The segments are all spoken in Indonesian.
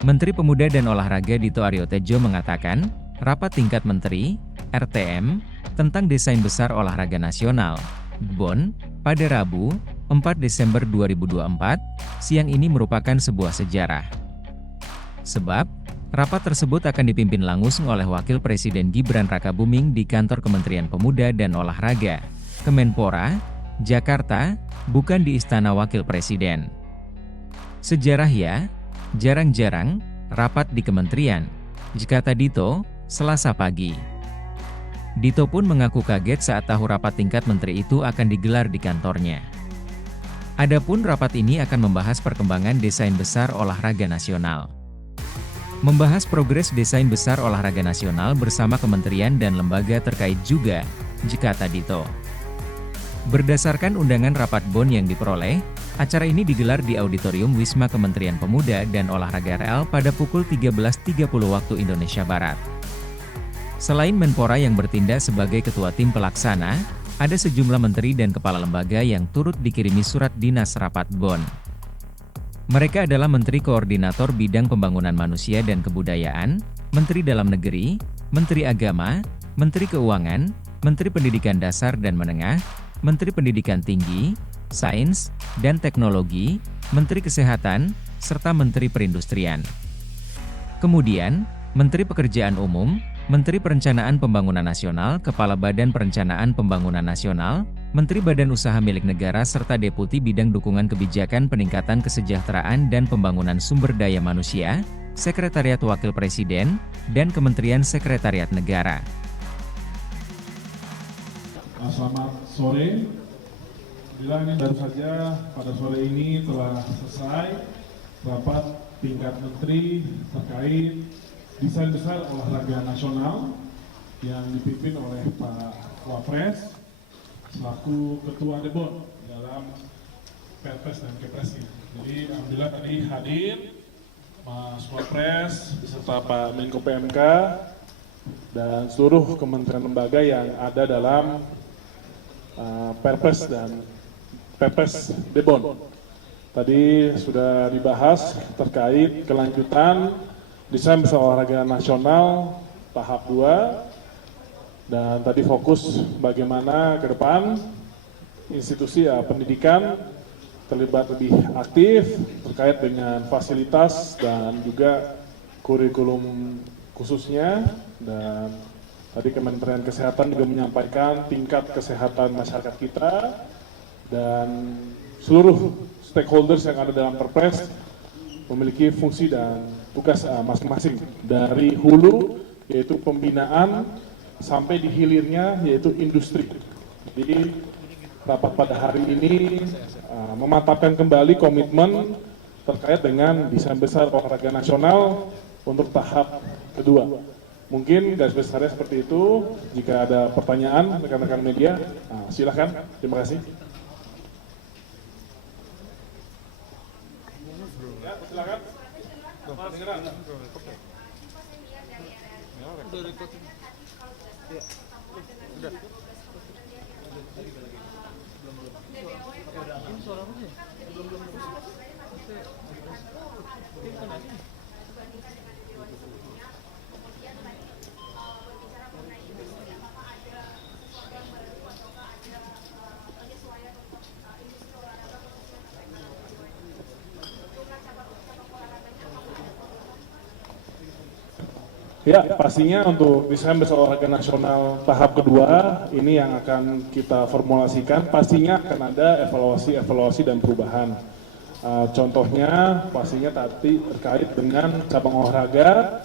Menteri Pemuda dan Olahraga Dito Aryo Tejo mengatakan, rapat tingkat menteri, RTM, tentang Desain Besar Olahraga Nasional, BON, pada Rabu, 4 Desember 2024, siang ini merupakan sebuah sejarah. Sebab, rapat tersebut akan dipimpin langsung oleh Wakil Presiden Gibran Rakabuming di Kantor Kementerian Pemuda dan Olahraga, Kemenpora, Jakarta, bukan di Istana Wakil Presiden. Sejarah ya, jarang-jarang, rapat di kementerian, kata Dito, Selasa pagi. Dito pun mengaku kaget saat tahu rapat tingkat menteri itu akan digelar di kantornya. Adapun rapat ini akan membahas perkembangan desain besar olahraga nasional. Membahas progres desain besar olahraga nasional bersama kementerian dan lembaga terkait juga, kata Dito. Berdasarkan undangan rapat BON yang diperoleh, acara ini digelar di Auditorium Wisma Kementerian Pemuda dan Olahraga RL pada pukul 13.30 waktu Indonesia Barat. Selain Menpora yang bertindak sebagai ketua tim pelaksana, ada sejumlah menteri dan kepala lembaga yang turut dikirimi surat dinas rapat BON. Mereka adalah Menteri Koordinator Bidang Pembangunan Manusia dan Kebudayaan, Menteri Dalam Negeri, Menteri Agama, Menteri Keuangan, Menteri Pendidikan Dasar dan Menengah, Menteri Pendidikan Tinggi, Sains, dan Teknologi, Menteri Kesehatan, serta Menteri Perindustrian. Kemudian, Menteri Pekerjaan Umum, Menteri Perencanaan Pembangunan Nasional, Kepala Badan Perencanaan Pembangunan Nasional, Menteri Badan Usaha Milik Negara serta Deputi Bidang Dukungan Kebijakan Peningkatan Kesejahteraan dan Pembangunan Sumber Daya Manusia, Sekretariat Wakil Presiden, dan Kementerian Sekretariat Negara. Selamat sore. Bila ini baru saja pada sore ini telah selesai rapat tingkat menteri terkait desain besar olahraga nasional yang dipimpin oleh Pak Wapres selaku Ketua Debon dalam Perpres dan Kepresnya. Jadi alhamdulillah tadi hadir Mas Wapres beserta Pak Menko PMK dan seluruh kementerian lembaga yang ada dalam Perpres dan Perpres Debon. Tadi sudah dibahas terkait kelanjutan desain besar olahraga nasional tahap 2 dan tadi fokus bagaimana ke depan institusi pendidikan terlibat lebih aktif terkait dengan fasilitas dan juga kurikulum khususnya, dan tadi Kementerian Kesehatan juga menyampaikan tingkat kesehatan masyarakat kita dan seluruh stakeholders yang ada dalam Perpres memiliki fungsi dan tugas masing-masing dari hulu yaitu pembinaan sampai di hilirnya yaitu industri. Jadi rapat pada hari ini memantapkan kembali komitmen terkait dengan desain besar olahraga nasional untuk tahap kedua. Mungkin garis besarnya seperti itu. Jika ada pertanyaan rekan-rekan media, silakan. Terima kasih. Ya, silakan. Mas Geran. Ya, pastinya untuk desain besar olahraga nasional tahap kedua ini yang akan kita formulasikan, pastinya akan ada evaluasi dan perubahan. Contohnya pastinya tadi terkait dengan cabang olahraga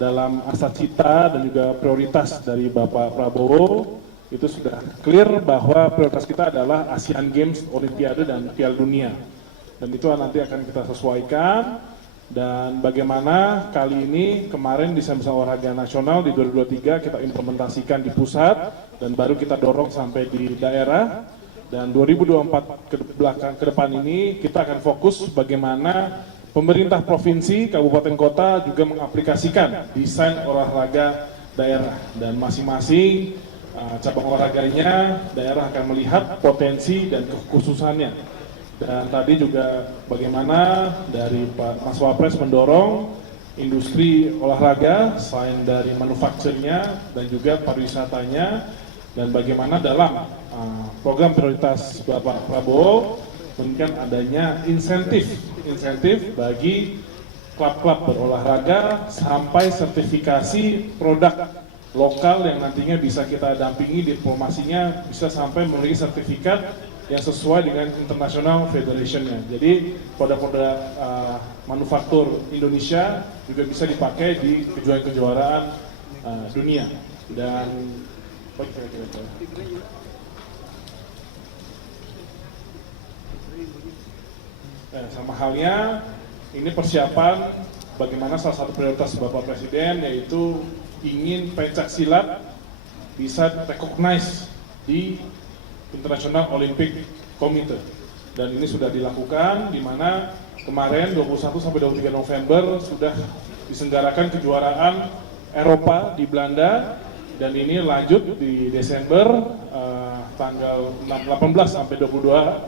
dalam asasita dan juga prioritas dari Bapak Prabowo itu sudah clear bahwa prioritas kita adalah Asian Games, Olimpiade dan Piala Dunia, dan itu nanti akan kita sesuaikan. Dan bagaimana kali ini kemarin desain besar olahraga nasional di 2023 kita implementasikan di pusat dan baru kita dorong sampai di daerah, dan 2024 ke depan ini kita akan fokus bagaimana pemerintah provinsi, kabupaten kota juga mengaplikasikan desain olahraga daerah, dan masing-masing cabang olahraganya daerah akan melihat potensi dan kekhususannya. Dan tadi juga bagaimana dari Pak Mas Wapres mendorong industri olahraga, selain dari manufakturnya dan juga pariwisatanya, dan bagaimana dalam program prioritas Bapak Prabowo memberikan adanya insentif bagi klub-klub berolahraga sampai sertifikasi produk lokal yang nantinya bisa kita dampingi diplomasinya, bisa sampai memiliki sertifikat yang sesuai dengan International Federation-nya. Jadi produk-produk manufaktur Indonesia juga bisa dipakai di kejuaraan-kejuaraan dunia. Dan sama halnya ini persiapan bagaimana salah satu prioritas Bapak Presiden yaitu ingin pencak silat bisa recognize di International Olympic Committee, dan ini sudah dilakukan di mana kemarin 21 sampai 23 November sudah diselenggarakan kejuaraan Eropa di Belanda, dan ini lanjut di Desember tanggal 18 sampai 22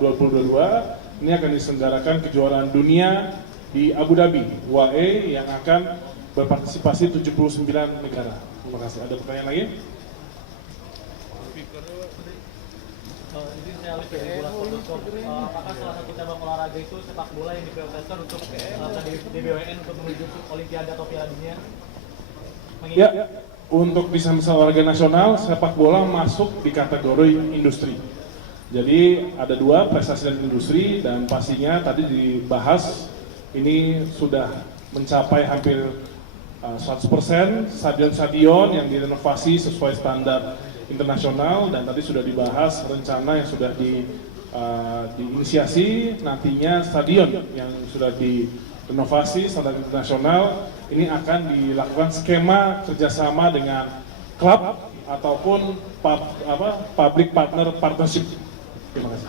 ini akan diselenggarakan kejuaraan dunia di Abu Dhabi, UAE, yang akan berpartisipasi 79 negara. Terima kasih. Ada pertanyaan lagi? Apakah salah satu cabang olahraga itu sepak bola yang diprioritaskan untuk DBWN untuk menuju Olimpiade atau Piala Dunia? Ya, untuk desain besar olahraga nasional, sepak bola masuk di kategori industri. Jadi ada dua, prestasi dan industri, dan pastinya tadi dibahas ini sudah mencapai hampir 100% stadion-stadion yang direnovasi sesuai standar internasional, dan tadi sudah dibahas rencana yang sudah diinisiasi nantinya stadion yang sudah direnovasi standar internasional ini akan dilakukan skema kerjasama dengan klub ataupun public partner partnership. Terima kasih.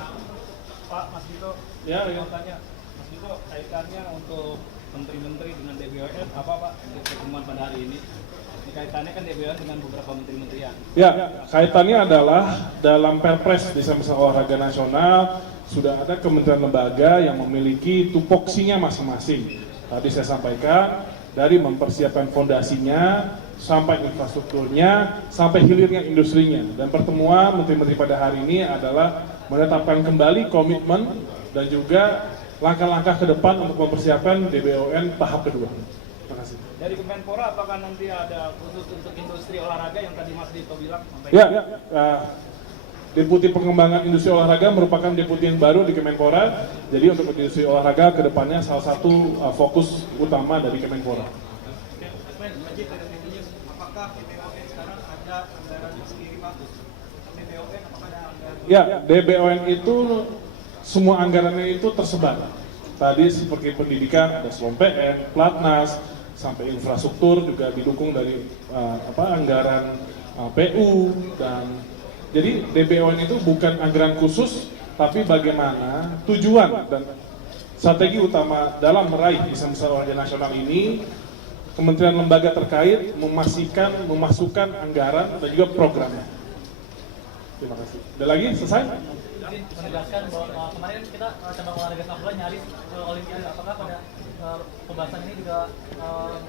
Pak, Mas Dito, tanya, Mas Dito, kaitannya untuk menteri-menteri dengan DBWN apa Pak untuk pertemuan pada hari ini? Kaitannya kan DBWN dengan beberapa menteri-menterian. Ya, kaitannya adalah dalam Perpres Desain Besar Olahraga Nasional sudah ada kementerian lembaga yang memiliki tupoksinya masing-masing. Tadi saya sampaikan dari mempersiapkan fondasinya sampai infrastrukturnya sampai hilirnya industrinya, dan pertemuan menteri-menteri pada hari ini adalah menetapkan kembali komitmen dan juga langkah-langkah ke depan untuk mempersiapkan DBON tahap kedua. Terima kasih. Dari Kemenpora apakah nanti ada khusus untuk industri olahraga yang tadi Mas Dito bilang? Ya, Deputi Pengembangan Industri Olahraga merupakan deputi yang baru di Kemenpora. Jadi untuk industri olahraga ke depannya salah satu fokus utama dari Kemenpora. Apakah DBON sekarang ada anggaran sendiri Pak? DBON apakah ada anggaran? Ya, DBON itu semua anggarannya itu tersebar. Tadi seperti pendidikan ada SLOMPN, Platnas, sampai infrastruktur juga didukung dari anggaran PU, dan jadi DBON itu bukan anggaran khusus, tapi bagaimana tujuan dan strategi utama dalam meraih desain besar olahraga nasional ini. Kementerian lembaga terkait memasukkan anggaran dan juga programnya. Terima kasih. Ada lagi? Selesai? Menegaskan bahwa kemarin kita cabang olahraga sepak bola nyaris ke Olimpiade. Apakah pada pembahasan ini juga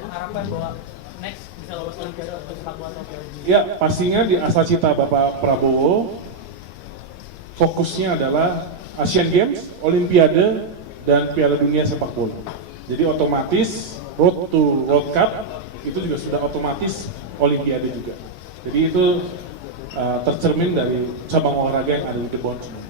mengharapkan bahwa next bisa lolos Olimpiade atau sepak bola atau Piala Dunia? Ya, pastinya di asal cita Bapak Prabowo fokusnya adalah Asian Games, Olimpiade, dan Piala Dunia sepak bola. Jadi otomatis road to World Cup itu juga sudah otomatis Olimpiade juga. Jadi itu tercermin dari cabang olahraga yang ada di Kebon semua.